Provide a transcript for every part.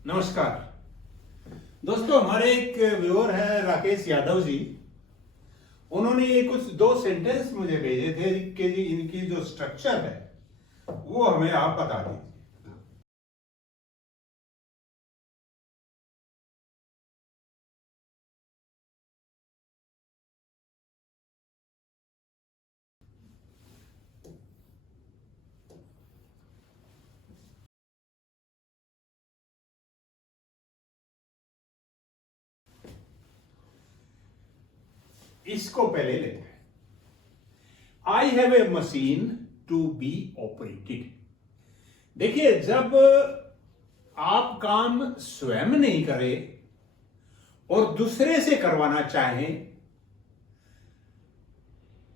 नमस्कार दोस्तों, हमारे एक व्यूअर है राकेश यादव जी। उन्होंने ये कुछ दो सेंटेंस मुझे भेजे थे कि जी इनकी जो स्ट्रक्चर है वो हमें आप बता दीजिए। इसको पहले लेते हैं। I have a machine to be operated. देखिए, जब आप काम स्वयं नहीं करें और दूसरे से करवाना चाहें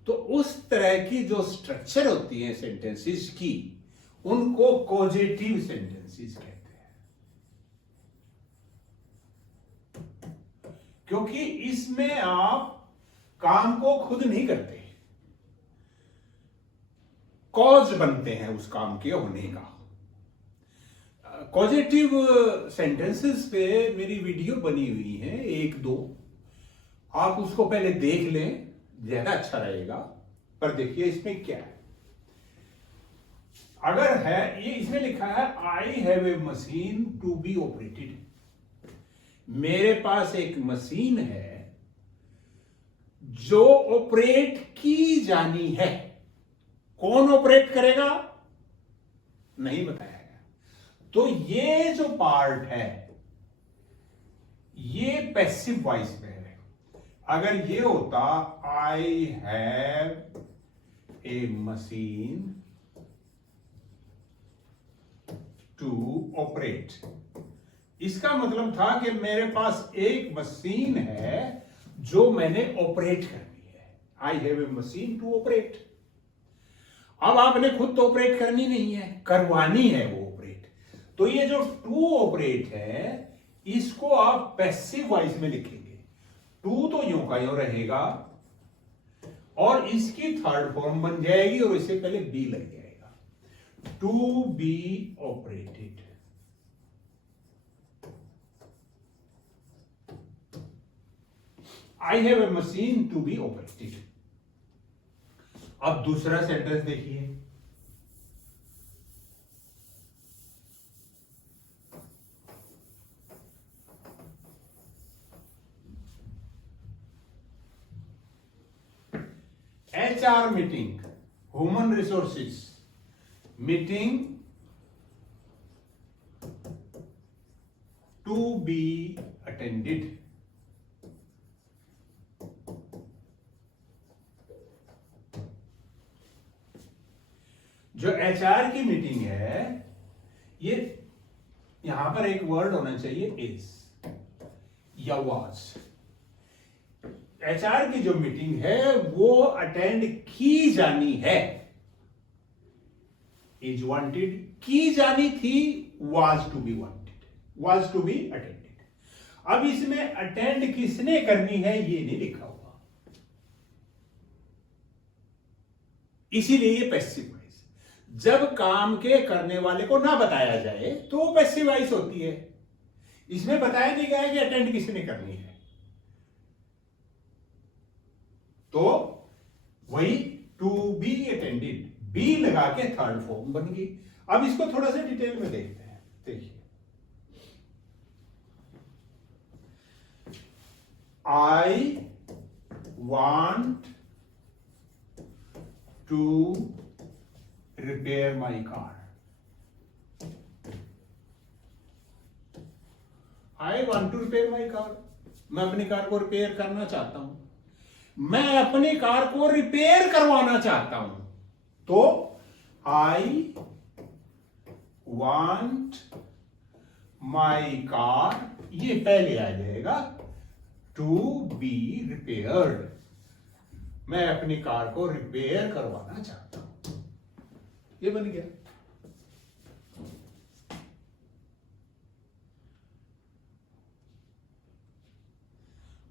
तो उस तरह की जो स्ट्रक्चर होती है सेंटेंसेस की, उनको कॉजेटिव सेंटेंसेस कहते हैं। क्योंकि इसमें आप काम को खुद नहीं करते, कॉज बनते हैं उस काम के होने का। कॉजेटिव सेंटेंसेस पे मेरी वीडियो बनी हुई है, एक दो, आप उसको पहले देख लें, ज्यादा अच्छा रहेगा। पर देखिए इसमें क्या है। अगर है ये, इसमें लिखा है I have a machine to be operated. मेरे पास एक मशीन है जो ऑपरेट की जानी है। कौन ऑपरेट करेगा नहीं बताया गया। तो ये जो पार्ट है ये पैसिव वॉइस में है। अगर ये होता I have a machine to operate, इसका मतलब था कि मेरे पास एक मशीन है जो मैंने ऑपरेट करनी है। I have a machine to operate. अब आपने खुद तो ऑपरेट करनी नहीं है, करवानी है वो ऑपरेट। तो ये जो टू ऑपरेट है इसको आप पैसिव वॉइस में लिखेंगे। टू तो यूं का यूं रहेगा और इसकी थर्ड फॉर्म बन जाएगी और इससे पहले बी लग जाएगा। To be operated. I have a machine to be operated. अब दूसरा सेंटेंस देखिए। HR meeting, human resources meeting to be attended. जो HR की मीटिंग है, ये यहां पर एक वर्ड होना चाहिए इज या वाज। HR की जो मीटिंग है वो अटेंड की जानी है। इज वांटेड, की जानी थी, was to be wanted, was to be attended. अब इसमें अटेंड किसने करनी है ये नहीं लिखा हुआ, इसीलिए ये पैसिव वॉइस। जब काम के करने वाले को ना बताया जाए तो वो पैसिव वॉइस होती है। इसमें बताया नहीं गया कि अटेंड किसने करनी है, तो वही टू बी अटेंडेड, बी लगा के थर्ड फॉर्म बन गई। अब इसको थोड़ा सा डिटेल में देखते हैं। देखिए, I want to repair my car. I want to repair my car, मैं अपनी कार को रिपेयर करना चाहता हूं, मैं अपनी कार को रिपेयर करवाना चाहता हूं। तो आई वांट माई कार, ये पहले आ जाएगा, टू बी रिपेयर्ड। मैं अपनी कार को रिपेयर करवाना चाहता हूं, ये बन गया।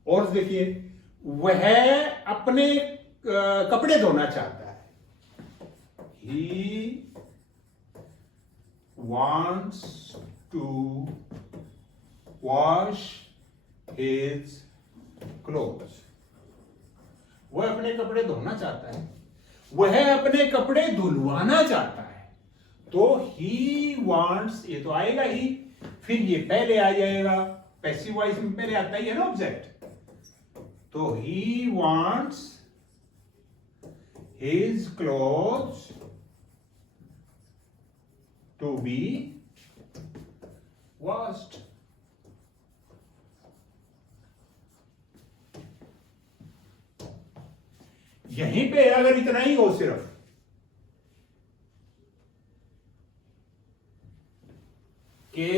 और देखिए, वह अपने कपड़े धोना चाहता है। He wants to wash his clothes. वह अपने कपड़े धोना चाहता है, वह अपने कपड़े धुलवाना चाहता है। तो ही वांट्स, ये तो आएगा ही, फिर ये पहले आ जाएगा, पैसिव वॉइस में पहले आता ही है ना ऑब्जेक्ट। तो he wants his clothes to be washed. यहीं पे अगर इतना ही हो सिर्फ, कि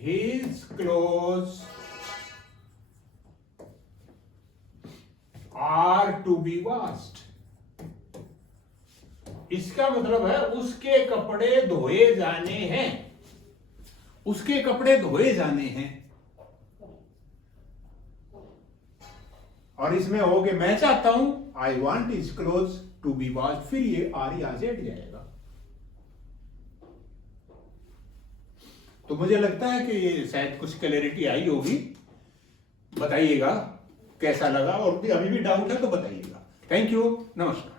his clothes are to be washed, इसका मतलब है उसके कपड़े धोए जाने हैं, उसके कपड़े धोए जाने हैं। और इसमें हो कि मैं चाहता हूं, I want his clothes to be washed, फिर ये आर आज हट जाएगा। तो मुझे लगता है कि ये शायद कुछ क्लैरिटी आई होगी। बताइएगा कैसा लगा, और भी अभी भी डाउट है तो बताइएगा। थैंक यू, नमस्कार।